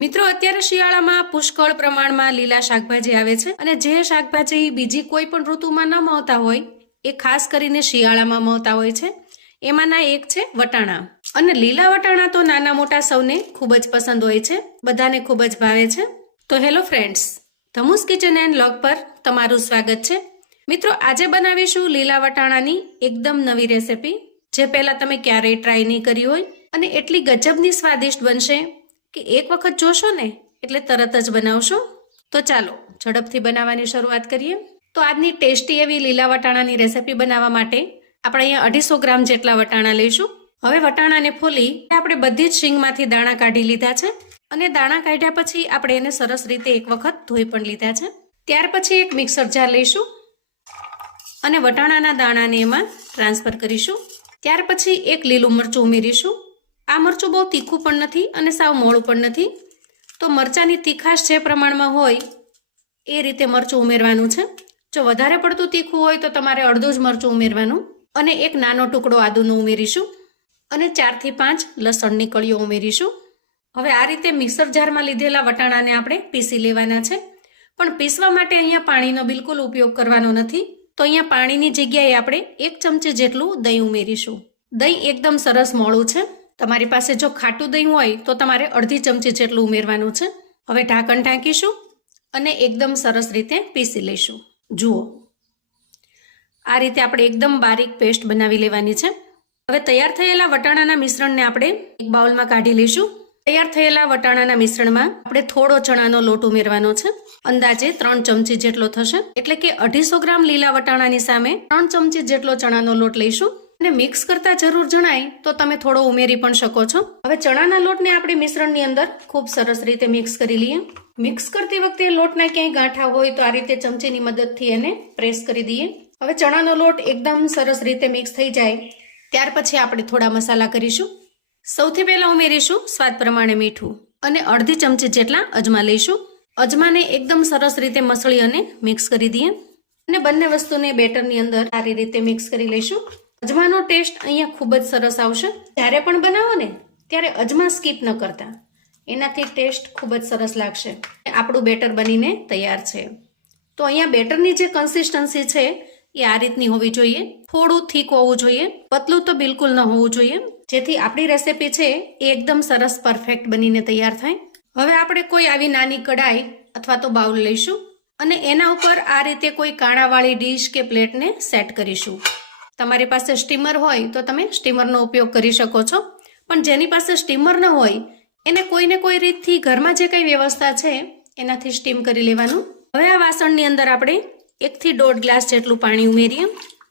મિત્રો અત્યારે શિયાળામાં પુષ્કળ પ્રમાણમાં લીલા શાકભાજી આવે છે અને જે શાકભાજી બીજી કોઈ પણ ઋતુમાં ન મળતા હોય એ ખાસ કરીને શિયાળામાં મળતા હોય છે. એમાંના એક છે વટાણા. અને લીલા વટાણા તો નાના મોટા સૌને ખૂબ જ પસંદ હોય છે, બધાને ખૂબ જ ભાવે છે. તો hello friends, Dhamus kitchen and vlog પર તમારું સ્વાગત છે. મિત્રો આજે બનાવીશું લીલા વટાણાની એકદમ નવી રેસીપી, જે પહેલા તમે ક્યારેય ટ્રાય નહીં કરી હોય અને એટલી ગજબની સ્વાદિષ્ટ બનશે કે એક વખત જોશો ને એટલે તરત જ બનાવશો. તો ચાલો ઝડપથી બનાવવાની શરૂઆત કરીએ. તો આજની ટેસ્ટી એવી લીલા વટાણાની રેસીપી બનાવવા માટે આપણે અહીંયા 250 ગ્રામ જેટલા વટાણા લઈશું. હવે વટાણાને ફોલી આપણે બધી જ શીંગમાંથી દાણા કાઢી લીધા છે અને દાણા કાઢ્યા પછી આપણે એને સરસ રીતે એક વખત ધોઈ પણ લીધા છે. ત્યાર પછી એક મિક્સર જાર લઈશું અને વટાણાના દાણાને એમાં ટ્રાન્સફર કરીશું. ત્યાર પછી એક લીલું મરચું ઉમેરીશું. આ મરચું બહુ તીખું પણ નથી અને સાવ મોળું પણ નથી, તો મરચાંની તીખાશ જે પ્રમાણમાં હોય એ રીતે મરચું ઉમેરવાનું છે. જો વધારે પડતું તીખું હોય તો તમારે અડધું જ મરચું ઉમેરવાનું. અને એક નાનો ટુકડો આદુનો ઉમેરીશું અને 4 થી 5 લસણની કળીઓ ઉમેરીશું. હવે આ રીતે મિક્સર જારમાં લીધેલા વટાણાને આપણે પીસી લેવાના છે, પણ પીસવા માટે અહીંયા પાણીનો બિલકુલ ઉપયોગ કરવાનો નથી. તો અહીંયા પાણીની જગ્યાએ આપણે 1 ચમચી જેટલું દહીં ઉમેરીશું. દહીં એકદમ સરસ મોળું છે. તમારી પાસે જો ખાટું દહીં હોય તો તમારે અડધી ચમચી જેટલું ઉમેરવાનું છે. હવે ઢાંકણ ઢાંકીશું અને એકદમ સરસ રીતે પીસી લઈશું. જુઓ, આ રીતે આપણે એકદમ બારીક પેસ્ટ બનાવી લેવાની છે. હવે તૈયાર થયેલા વટાણાના મિશ્રણને આપણે એક બાઉલમાં કાઢી લઈશું. તૈયાર થયેલા વટાણાના મિશ્રણમાં આપણે થોડો ચણાનો લોટ ઉમેરવાનો છે. અંદાજે 3 ચમચી જેટલો થશે, એટલે કે 250 ગ્રામ લીલા વટાણાની સામે 3 ચમચી જેટલો ચણાનો લોટ લઈશું. અને મિક્સ કરતા જરૂર જણાય તો તમે થોડો ઉમેરી પણ શકો છો. હવે ચણાના લોટને આપણે મિશ્રણની અંદર ખૂબ સરસ રીતે મિક્સ કરી લઈએ. મિક્સ કરતી વખતે લોટના ક્યાંય ગાંઠા હોય તો આ રીતે ચમચીની મદદથી એને પ્રેસ કરી દઈએ. હવે ચણાનો લોટ એકદમ સરસ રીતે મિક્સ થઈ જાય ત્યાર પછી આપણે થોડા મસાલા કરીશું. સૌથી પહેલા ઉમેરીશું સ્વાદ પ્રમાણે મીઠું અને અડધી ચમચી જેટલા અજમા લઈશું. અજમાને એકદમ સરસ રીતે મસળી અને મિક્સ કરી દઈએ અને બંને વસ્તુને બેટરની અંદર સારી રીતે મિક્સ કરી લઈશું. અજમાનો ટેસ્ટ અહીંયા ખૂબ જ સરસ આવશે. જ્યારે પણ બનાવો ને ત્યારે અજમા સ્કીપ ન કરતા, એનાથી ટેસ્ટ ખૂબ જ સરસ લાગશે. આપણું બેટર બનીને તૈયાર છે. તો અહીંયા બેટરની જે કન્સિસ્ટન્સી છે એ આ રીતની હોવી જોઈએ. થોડું થીક હોવું જોઈએ, પતલું તો બિલકુલ ન હોવું જોઈએ, જેથી આપણી રેસીપી છે એ એકદમ સરસ પરફેક્ટ બનીને તૈયાર થાય. હવે આપણે કોઈ આવી નાની કડાઈ અથવા તો બાઉલ લઈશું અને એના ઉપર આ રીતે કોઈ કાણાવાળી ડીશ કે પ્લેટને સેટ કરીશું. તમારી પાસે સ્ટીમર હોય તો તમે સ્ટીમરનો ઉપયોગ કરી શકો છો, પણ જેની પાસે સ્ટીમર ન હોય એને કોઈને કોઈ રીતથી ઘરમાં જે કંઈ વ્યવસ્થા છે એનાથી સ્ટીમ કરી લેવાનું. હવે આ વાસણની અંદર આપણે 1 થી 1.5 ગ્લાસ જેટલું પાણી ઉમેરીએ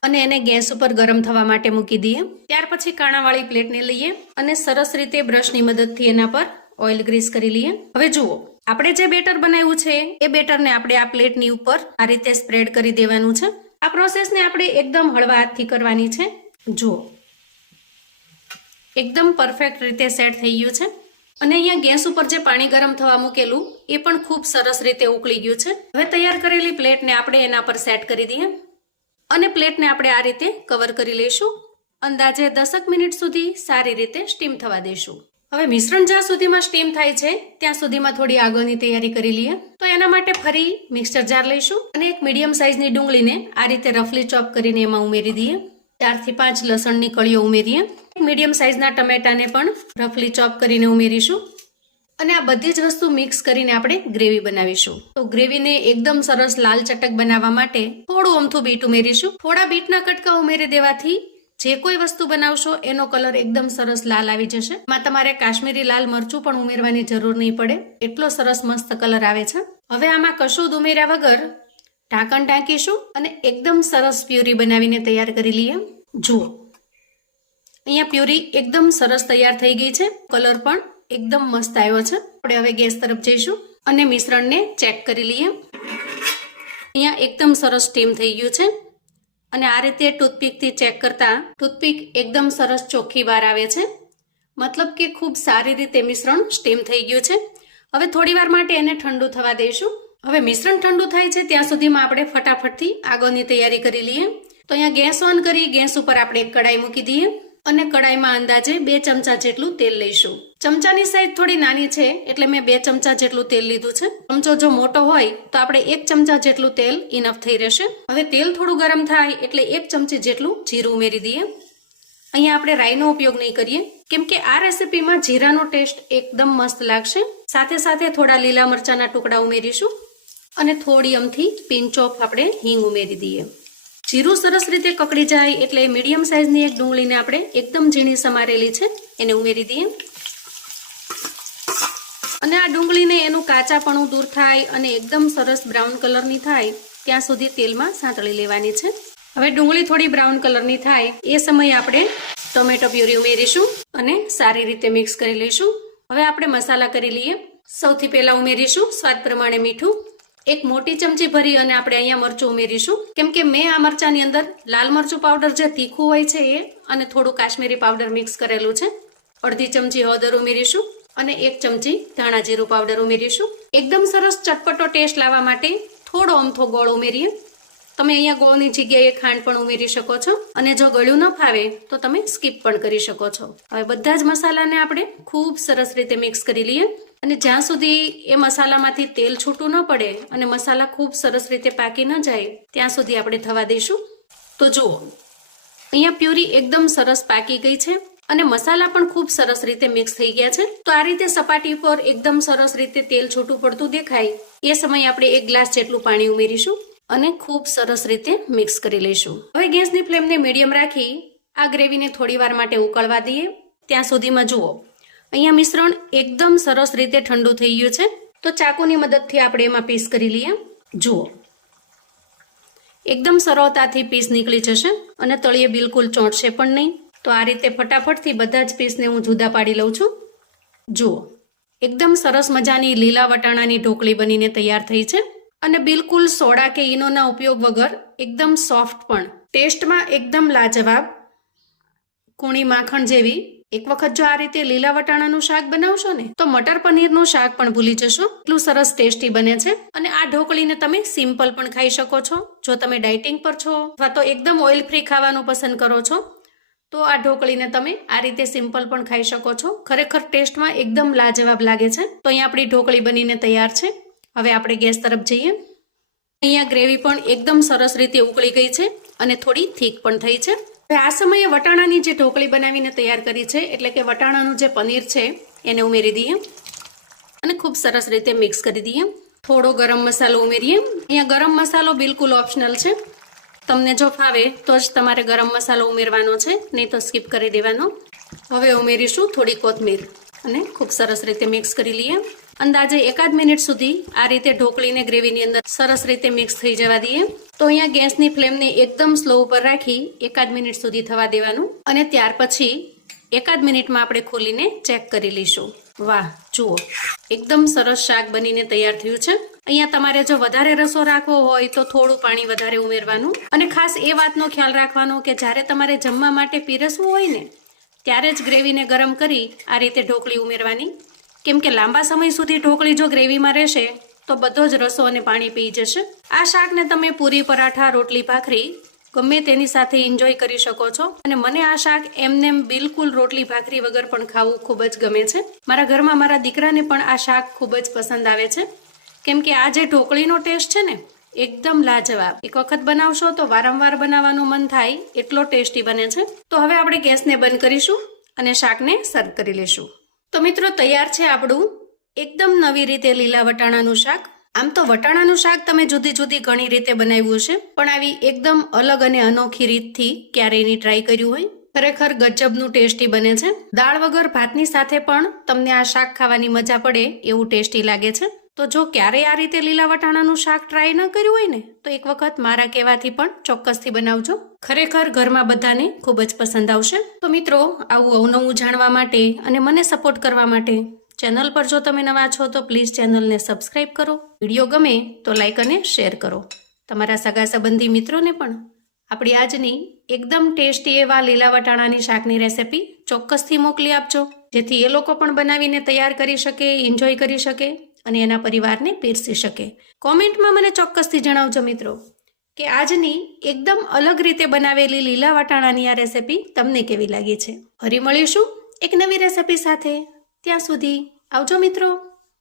અને એને ગેસ ઉપર ગરમ થવા માટે મૂકી દઈએ. ત્યાર પછી કાણાવાળી પ્લેટને લઈએ અને સરસ રીતે બ્રશની મદદથી એના પર ઓઇલ ગ્રીસ કરી લઈએ. હવે જુઓ, આપણે જે બેટર બનાવ્યું છે એ બેટરને આપણે આ પ્લેટની ઉપર આ રીતે સ્પ્રેડ કરી દેવાનું છે. આ પ્રોસેસને આપણે એકદમ હળવા હાથથી કરવાની છે. જુઓ, એકદમ પરફેક્ટ રીતે સેટ થઈ ગયું છે અને અહીંયા ગેસ ઉપર જે પાણી ગરમ થવા મૂકેલું એ પણ ખૂબ સરસ રીતે ઉકળી ગયું છે. હવે તૈયાર કરેલી પ્લેટને આપણે એના પર સેટ કરી દઈએ અને પ્લેટને આપણે આ રીતે કવર કરી લઈશું. અંદાજે 10 મિનિટ સુધી સારી રીતે સ્ટીમ થવા દઈશું. હવે મિશ્રણ જ્યાં સુધીમાં સ્ટીમ થાય છે ત્યાં સુધીમાં થોડી આગળની તૈયારી કરી લઈએ. તો એના માટે ફરી મિક્સર જાર લઈશું અને એક મીડિયમ સાઇઝની ડુંગળીને આ રીતે રફલી ચોપ કરીને એમાં ઉમેરી દઈએ. 4 થી 5 લસણની કળીઓ ઉમેરીએ. મીડિયમ સાઇઝના ટમેટાને પણ રફલી ચોપ કરીને ઉમેરીશું અને આ બધી જ વસ્તુ મિક્સ કરીને આપણે ગ્રેવી બનાવીશું. તો ગ્રેવીને એકદમ સરસ લાલ ચટક બનાવવા માટે થોડું અમથું બીટ ઉમેરીશું. થોડા બીટના કટકા ઉમેરી દેવાથી જે કોઈ વસ્તુ બનાવશો એનો કલર એકદમ સરસ લાલ આવી જશે. માં તમારે કાશ્મીરી લાલ મરચું પણ ઉમેરવાની જરૂર નહીં પડે, એટલો સરસ મસ્ત કલર આવે છે. હવે આમાં કશું જ ઉમેર્યા વગર ઢાંકણ ઢાંકીશું અને એકદમ સરસ પ્યુરી બનાવીને તૈયાર કરી લઈએ. જુઓ, અહીંયા પ્યુરી એકદમ સરસ તૈયાર થઈ ગઈ છે. કલર પણ એકદમ મસ્ત આવ્યો છે. આપણે હવે ગેસ તરફ જઈશું અને મિશ્રણને ચેક કરી લઈએ. અહીંયા એકદમ સરસ સ્ટીમ થઈ ગયું છે અને આ રીતે ટૂથપીકથી ચેક કરતા ટૂથપીક એકદમ સરસ ચોખ્ખી બહાર આવે છે. મતલબ કે ખૂબ સારી રીતે મિશ્રણ સ્ટીમ થઈ ગયું છે. હવે થોડી વાર માટે એને ઠંડુ થવા દઈશું. હવે મિશ્રણ ઠંડુ થાય છે ત્યાં સુધીમાં આપણે ફટાફટથી આગળની તૈયારી કરી લઈએ. તો અહીંયા ગેસ ઓન કરી ગેસ ઉપર આપણે એક કડાઈ મૂકી દઈએ અને કડાઈમાં અંદાજે 2 ચમચા જેટલું તેલ લઈશું. ચમચાની સાઈઝ થોડી નાની છે એટલે મેં 2 ચમચા જેટલું તેલ લીધું છે. ચમચો જો મોટો હોય તો આપણે 1 ચમચા જેટલું તેલ ઇનફ થઈ રહેશે. હવે તેલ થોડું ગરમ થાય એટલે 1 ચમચી જેટલું જીરું ઉમેરી દઈએ. અહીંયા આપણે રાઈનો ઉપયોગ નહીં કરીએ કેમ કે આ રેસીપીમાં જીરાનો ટેસ્ટ એકદમ મસ્ત લાગશે. સાથે સાથે થોડા લીલા મરચાના ટુકડા ઉમેરીશું અને થોડી અમથી પિંચ ઓફ આપણે હિંગ ઉમેરી દઈએ. જીરું સરસ રીતે કકડી જાય એટલે મીડિયમ સાઈઝની એક ડુંગળીને આપણે એકદમ ઝીણી સમારેલી છે એને ઉમેરી દઈએ અને આ ડુંગળીને એનું કાચાપણું દૂર થાય અને એકદમ સરસ બ્રાઉન કલરની થાય ત્યાં સુધી તેલમાં સાંતળી લેવાની છે. હવે ડુંગળી થોડી બ્રાઉન કલરની થાય એ સમયે આપણે ટોમેટો પ્યુરી ઉમેરીશું અને સારી રીતે મિક્સ કરી લઈશું. હવે આપણે મસાલા કરી લઈએ. સૌથી પહેલા ઉમેરીશું સ્વાદ પ્રમાણે મીઠું. 1 મોટી ચમચી ભરી અને આપણે અહીંયા મરચું ઉમેરીશું કેમ કે મેં આ મરચાની અંદર લાલ મરચું પાવડર જે તીખું હોય છે એ અને થોડું કાશ્મીરી પાવડર મિક્સ કરેલું છે. અડધી ચમચી હળદર ઉમેરીશું અને 1 ચમચી ધાણા જીરું પાવડર ઉમેરીશું. એકદમ સરસ ચટપટો ટેસ્ટ લાવવા માટે થોડો અમથો ગોળ ઉમેરીએ. તમે અહીંયા ગોળની જગ્યાએ ખાંડ પણ ઉમેરી શકો છો અને જો ગળ્યું ન ફાવે તો તમે સ્કીપ પણ કરી શકો છો. હવે બધા જ મસાલાને આપણે ખૂબ સરસ રીતે મિક્સ કરી લઈએ અને જ્યાં સુધી એ મસાલામાંથી તેલ છૂટું ન પડે અને મસાલા ખૂબ સરસ રીતે પાકી ન જાય ત્યાં સુધી આપણે થવા દઈશું. તો જુઓ અહીંયા પ્યુરી એકદમ સરસ પાકી ગઈ છે અને મસાલા પણ ખૂબ સરસ રીતે મિક્સ થઈ ગયા છે. તો આ રીતે સપાટી પર એકદમ સરસ રીતે તેલ છૂટું પડતું દેખાય એ સમયે આપણે 1 ગ્લાસ જેટલું પાણી ઉમેરીશું અને ખૂબ સરસ રીતે મિક્સ કરી લઈશું. હવે ગેસની ફ્લેમને મીડિયમ રાખી આ ગ્રેવીને થોડી વાર માટે ઉકળવા દઈએ. ત્યાં સુધીમાં જુઓ અહીંયા મિશ્રણ એકદમ સરસ રીતે ઠંડુ થઈ ગયું છે. તો ચાકુની મદદથી આપણે એમાં પીસ કરી લઈએ. જુઓ એકદમ સરળતાથી પીસ નીકળી જશે અને તળિયે બિલકુલ ચોંટશે પણ નહીં. તો આ રીતે ફટાફટથી બધા જ પીસને હું જુદા પાડી લઉં છું. જુઓ એકદમ સરસ મજાની લીલા વટાણાની ઢોકળી બનીને તૈયાર થઈ છે અને બિલકુલ સોડા કે ઈનોના ઉપયોગ વગર એકદમ સોફ્ટ પણ ટેસ્ટમાં એકદમ લાજવાબ કૂણી માખણ જેવી. એક વખત જો આ રીતે લીલા વટાણાનું શાક બનાવશો ને તો મટર પનીરનું શાક પણ ભૂલી જશો. એટલું સરસ ટેસ્ટી બને છે અને આ ઢોકળીને તમે સિમ્પલ પણ ખાઈ શકો છો. જો તમે ડાયટિંગ પર છો અથવા તો એકદમ ઓઇલ ફ્રી ખાવાનું પસંદ કરો છો તો આ ઢોકળીને તમે આ રીતે સિમ્પલ પણ ખાઈ શકો છો. ખરેખર ટેસ્ટમાં એકદમ લાજવાબ લાગે છે. તો અહીંયા આપણી ઢોકળી બનીને તૈયાર છે. હવે આપણે ગેસ તરફ જઈએ. અહીંયા ગ્રેવી પણ એકદમ સરસ રીતે ઉકળી ગઈ છે અને થોડી થીક પણ થઈ છે. હવે આ સમયે વટાણાની જે ઢોકળી બનાવીને તૈયાર કરી છે એટલે કે વટાણાનું જે પનીર છે એને ઉમેરી દઈએ અને ખૂબ સરસ રીતે મિક્સ કરી દઈએ. થોડો ગરમ મસાલો ઉમેરીએ. અહીંયા ગરમ મસાલો બિલકુલ ઓપ્શનલ છે. તમને જો ફાવે તો જ તમારે ગરમ મસાલો ઉમેરવાનો છે, નહીં તો સ્કીપ કરી દેવાનો. હવે ઉમેરીશું થોડી કોથમીર અને ખૂબ સરસ રીતે મિક્સ કરી લઈએ. અંદાજે 1 મિનિટ સુધી આ રીતે ઢોકળીને ગ્રેવીની અંદર સરસ રીતે મિક્સ થઈ જવા દઈએ. તો અહીંયા ગેસની ફ્લેમને એકદમ સ્લો ઉપર રાખી 1 મિનિટ સુધી થવા દેવાનું અને ત્યાર પછી 1 મિનિટમાં આપણે ખોલીને ચેક કરી લઈશું. વાહ જુઓ એકદમ સરસ શાક બનીને તૈયાર થયું છે. અહીંયા તમારે જો વધારે રસો રાખવો હોય તો થોડું પાણી વધારે ઉમેરવાનું અને ખાસ એ વાતનો ખ્યાલ રાખવાનો કે જ્યારે તમારે જમવા માટે પીરસવું હોય ને ત્યારે જ ગ્રેવીને ગરમ કરી આ રીતે ઢોકળી ઉમેરવાની. કેમ કે લાંબા સમય સુધી ઢોકળી જો ગ્રેવીમાં રહેશે તો બધો જ રસો અને પાણી પી જશે. આ શાકને તમે પૂરી, પરાઠા, રોટલી, ભાખરી ગમે તેની સાથે એન્જોય કરી શકો છો અને મને આ શાક એમનેમ બિલકુલ રોટલી ભાખરી વગર પણ ખાવું ખૂબ જ ગમે છે. મારા ઘરમાં મારા દીકરાને પણ આ શાક ખૂબ જ પસંદ આવે છે કેમ કે આ જે ઢોકળીનો ટેસ્ટ છે ને એકદમ લાજવાબ. એક વખત બનાવશો તો વારંવાર બનાવવાનું મન થાય એટલો ટેસ્ટી બને છે. તો હવે આપણે ગેસને બંધ કરીશું અને શાકને સર્વ કરી લઈશું. તો મિત્રો તૈયાર છે આપણું એકદમ નવી રીતે લીલા વટાણાનું શાક. આમ તો વટાણાનું શાક તમે જુદી જુદી ઘણી રીતે બનાવ્યું છે પણ આવી એકદમ અલગ અને અનોખી રીતથી ક્યારેય નહીં ટ્રાય કર્યું હોય. ખરેખર ગજબનું ટેસ્ટી બને છે. દાળ વગર ભાતની સાથે પણ તમને આ શાક ખાવાની મજા પડે એવું ટેસ્ટી લાગે છે. તો જો ક્યારેય આ રીતે લીલા વટાણાનું શાક ટ્રાય ન કર્યું હોય ને તો એક વખત મારા કહેવાથી પણ ચોક્કસથી બનાવજો. ખરેખર ઘરમાં બધાને ખૂબ જ પસંદ આવશે. તો મિત્રો આવું અવનવું જાણવા માટે અને મને સપોર્ટ કરવા માટે ચેનલ પર જો તમે નવા છો તો પ્લીઝ ચેનલને સબસ્ક્રાઇબ કરો. વિડીયો ગમે તો લાઈક અને શેર કરો. તમારા સગા સંબંધી મિત્રોને પણ આપણી આજની એકદમ ટેસ્ટી એવા લીલા વટાણાની શાકની રેસિપી ચોક્કસથી મોકલી આપજો જેથી એ લોકો પણ બનાવીને તૈયાર કરી શકે, એન્જોય કરી શકે અને એના પરિવારને પીરસી શકે. કોમેન્ટમાં મને ચોક્કસથી જણાવજો મિત્રો કે આજની એકદમ અલગ રીતે બનાવેલી લીલા વટાણાની આ રેસિપી તમને કેવી લાગી છે. ફરી મળીશું એક નવી રેસિપી સાથે. ત્યાં સુધી આવજો મિત્રો.